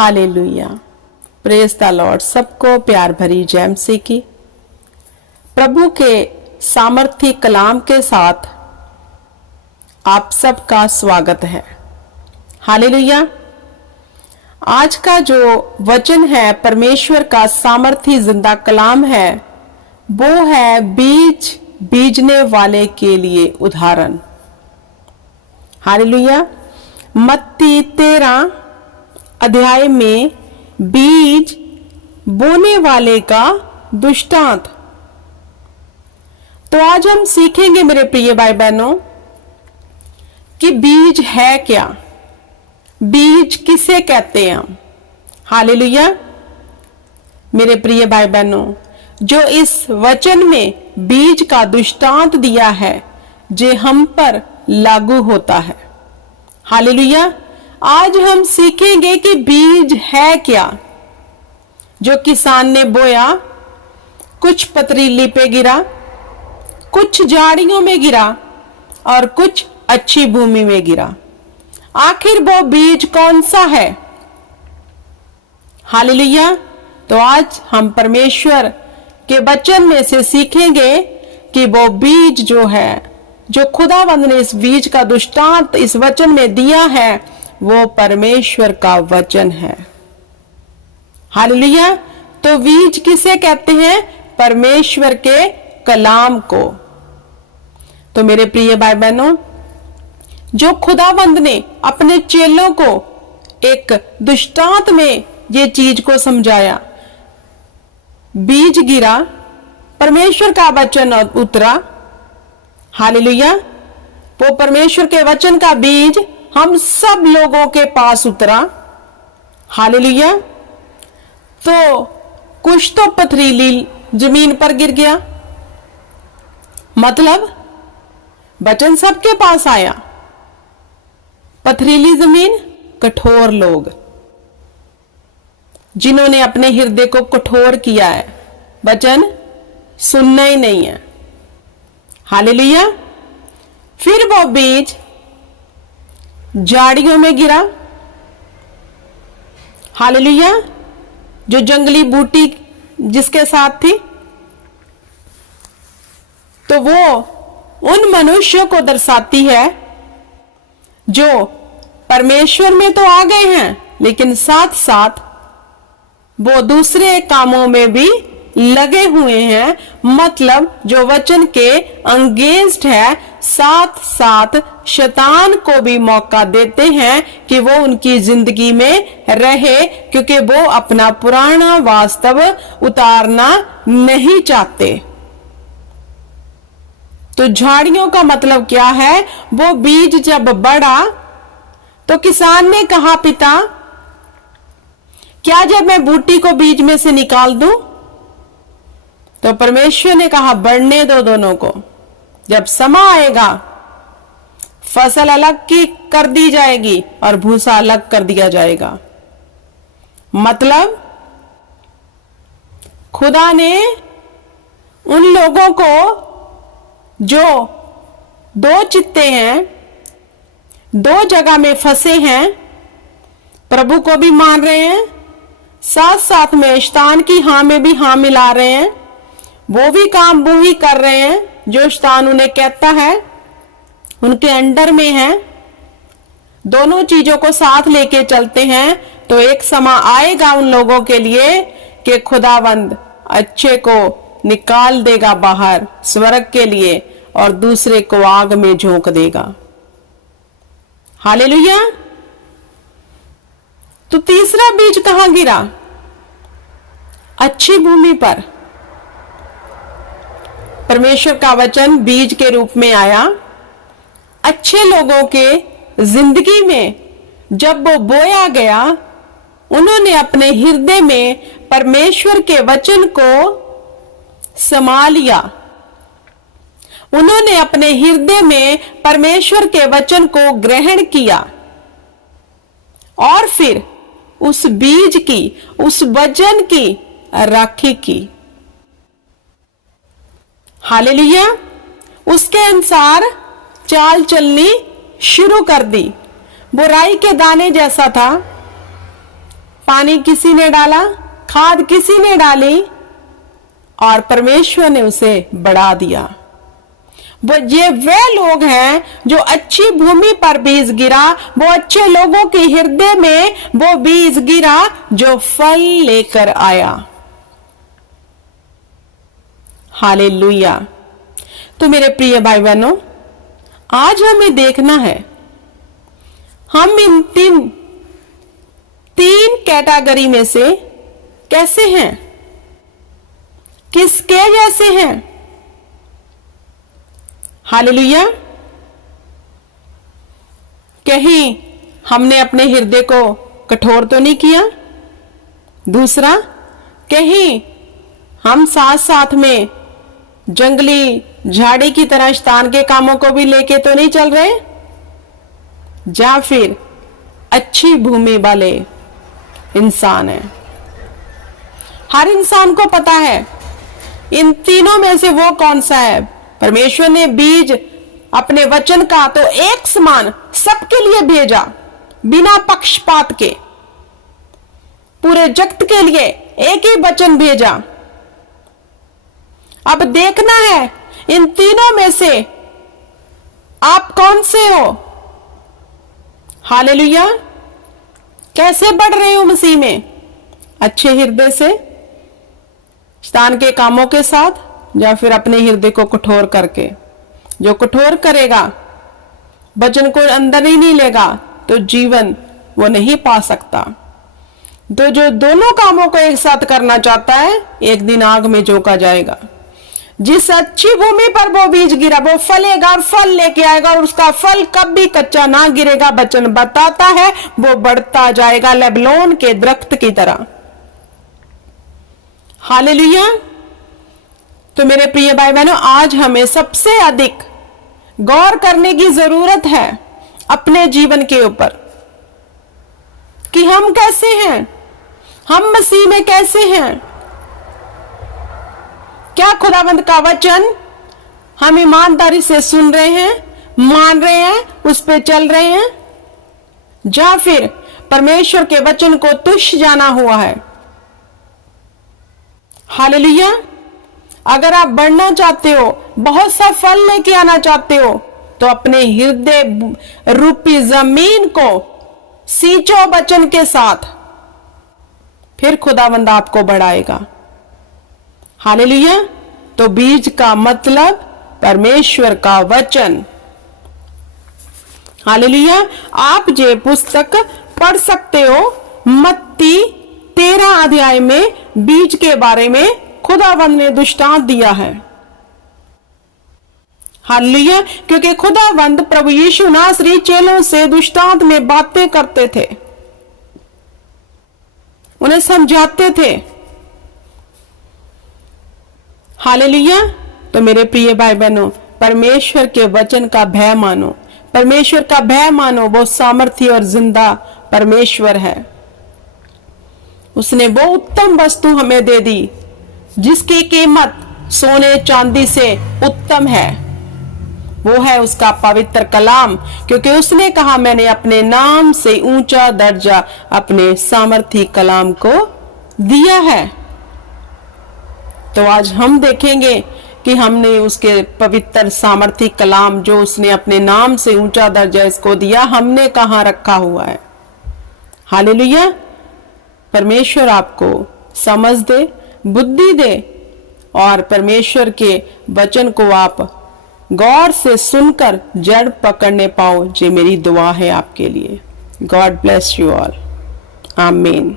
Hallelujah, praise the Lord. सबको प्यार भरी जय मसीह की। प्रभु के सामर्थी कलाम के साथ आप सबका स्वागत है। हालेलुया। आज का जो वचन है परमेश्वर का सामर्थी जिंदा कलाम है, वो है बीज बीजने वाले के लिए उदाहरण। हालेलुया। मत्ती 13 अध्याय में बीज बोने वाले का दृष्टांत। तो आज हम सीखेंगे मेरे प्रिय भाई बहनों कि बीज है क्या, बीज किसे कहते हैं हम। हालेलुया। मेरे प्रिय भाई बहनों, जो इस वचन में बीज का दृष्टांत दिया है जे हम पर लागू होता है। हालेलुया। आज हम सीखेंगे कि बीज है क्या। जो किसान ने बोया, कुछ पथरीली पे गिरा, कुछ झाड़ियों में गिरा और कुछ अच्छी भूमि में गिरा। आखिर वो बीज कौन सा है? हालेलुया। तो आज हम परमेश्वर के वचन में से सीखेंगे कि वो बीज जो है, जो खुदावंद ने इस बीज का दृष्टांत इस वचन में दिया है, वो परमेश्वर का वचन है। हालेलुया। तो बीज किसे कहते हैं? परमेश्वर के कलाम को। तो मेरे प्रिय भाई बहनों, जो खुदावंद ने अपने चेलों को एक दृष्टांत में ये चीज को समझाया, बीज गिरा, परमेश्वर का वचन उतरा। हालेलुया। वो परमेश्वर के वचन का बीज हम सब लोगों के पास उतरा। हालेलुया। तो कुछ तो पथरीली जमीन पर गिर गया, मतलब वचन सबके पास आया। पथरीली जमीन, कठोर लोग जिन्होंने अपने हृदय को कठोर किया है, वचन सुनना ही नहीं है। हालेलुया। फिर वो बीज झाड़ियों में गिरा। हालेलुया। जो जंगली बूटी जिसके साथ थी, तो वो उन मनुष्यों को दर्शाती है जो परमेश्वर में तो आ गए हैं, लेकिन साथ साथ वो दूसरे कामों में भी लगे हुए हैं। मतलब जो वचन के अंगेंस्ट है, साथ साथ शैतान को भी मौका देते हैं कि वो उनकी जिंदगी में रहे, क्योंकि वो अपना पुराना वास्तव उतारना नहीं चाहते। तो झाड़ियों का मतलब क्या है? वो बीज जब बढ़ा तो किसान ने कहा, पिता क्या जब मैं बूटी को बीज में से निकाल दूं? तो परमेश्वर ने कहा, बढ़ने दो दोनों को। जब समय आएगा, फसल अलग की कर दी जाएगी और भूसा अलग कर दिया जाएगा। मतलब खुदा ने उन लोगों को जो दो चित्ते हैं, दो जगह में फंसे हैं, प्रभु को भी मान रहे हैं, साथ साथ में शैतान की हाँ में भी हाँ मिला रहे हैं, वो भी काम वो ही कर रहे हैं जो शैतान उन्हें कहता है, उनके अंडर में है। दोनों चीजों को साथ लेके चलते हैं, तो एक समय आएगा उन लोगों के लिए कि खुदावंद अच्छे को निकाल देगा बाहर स्वर्ग के लिए और दूसरे को आग में झोंक देगा। हालेलुया। तो तीसरा बीज कहां गिरा? अच्छी भूमि पर। परमेश्वर का वचन बीज के रूप में आया, अच्छे लोगों के जिंदगी में जब वो बोया गया, उन्होंने अपने हृदय में परमेश्वर के वचन को समा लिया। उन्होंने अपने हृदय में परमेश्वर के वचन को ग्रहण किया और फिर उस बीज की, उस वचन की राखी की। हालेलुया। उसके अनुसार चाल चलनी शुरू कर दी। बुराई के दाने जैसा था, पानी किसी ने डाला, खाद किसी ने डाली और परमेश्वर ने उसे बढ़ा दिया। वे लोग हैं जो अच्छी भूमि पर बीज गिरा, वो अच्छे लोगों के हृदय में वो बीज गिरा जो फल लेकर आया। हालेलुया। तो मेरे प्रिय भाई बहनों, आज हमें देखना है हम इन तीन कैटेगरी में से कैसे हैं, किसके जैसे हैं। हालेलुया। कहीं हमने अपने हृदय को कठोर तो नहीं किया। दूसरा, कहीं हम साथ साथ में जंगली झाड़ी की तरह शैतान के कामों को भी लेके तो नहीं चल रहे, या फिर अच्छी भूमि वाले इंसान है। हर इंसान को पता है इन तीनों में से वो कौन सा है। परमेश्वर ने बीज अपने वचन का तो एक समान सबके लिए भेजा, बिना पक्षपात के पूरे जगत के लिए एक ही वचन भेजा। अब देखना है इन तीनों में से आप कौन से हो। हालेलुया। कैसे बढ़ रहे हो मसीह में, अच्छे हृदय से, शैतान के कामों के साथ, या फिर अपने हृदय को कठोर करके। जो कठोर करेगा, वचन को अंदर ही नहीं लेगा, तो जीवन वो नहीं पा सकता। तो जो दोनों कामों को एक साथ करना चाहता है, एक दिन आग में झोंका जाएगा। जिस अच्छी भूमि पर वो बीज गिरा, वो फलेगा और फल लेके आएगा, और उसका फल कभी कच्चा ना गिरेगा। वचन बताता है वो बढ़ता जाएगा लेबनोन के दरख्त की तरह। हालेलुया। तो मेरे प्रिय भाई बहनों, आज हमें सबसे अधिक गौर करने की जरूरत है अपने जीवन के ऊपर कि हम कैसे हैं, हम मसीह में कैसे हैं। क्या खुदावंद का वचन हम ईमानदारी से सुन रहे हैं, मान रहे हैं, उस पे चल रहे हैं, या फिर परमेश्वर के वचन को तुच्छ जाना हुआ है। हालेलुया। अगर आप बढ़ना चाहते हो, बहुत सा फल लेके आना चाहते हो, तो अपने हृदय रूपी जमीन को सींचो वचन के साथ, फिर खुदावंद आपको बढ़ाएगा। हालेलुया। तो बीज का मतलब परमेश्वर का वचन। हालेलुया। आप ये पुस्तक पढ़ सकते हो, मत्ती 13 अध्याय में बीज के बारे में खुदावंद ने दृष्टांत दिया है। हालेलुया। क्योंकि खुदावंद प्रभु यीशु नासरी चेलों से दृष्टांत में बातें करते थे, उन्हें समझाते थे। हालेलुया। तो मेरे प्रिय भाई बहनों, परमेश्वर के वचन का भय मानो, परमेश्वर का भय मानो। वो सामर्थी और जिंदा परमेश्वर है। उसने वो उत्तम वस्तु हमें दे दी जिसकी कीमत सोने चांदी से उत्तम है। वो है उसका पवित्र कलाम, क्योंकि उसने कहा मैंने अपने नाम से ऊंचा दर्जा अपने सामर्थी कलाम को दिया है। तो आज हम देखेंगे कि हमने उसके पवित्र सामर्थी कलाम, जो उसने अपने नाम से ऊंचा दर्जा इसको दिया, हमने कहां रखा हुआ है। हालेलुया। परमेश्वर आपको समझ दे, बुद्धि दे, और परमेश्वर के वचन को आप गौर से सुनकर जड़ पकड़ने पाओ। ये मेरी दुआ है आपके लिए। God bless you all. आमीन।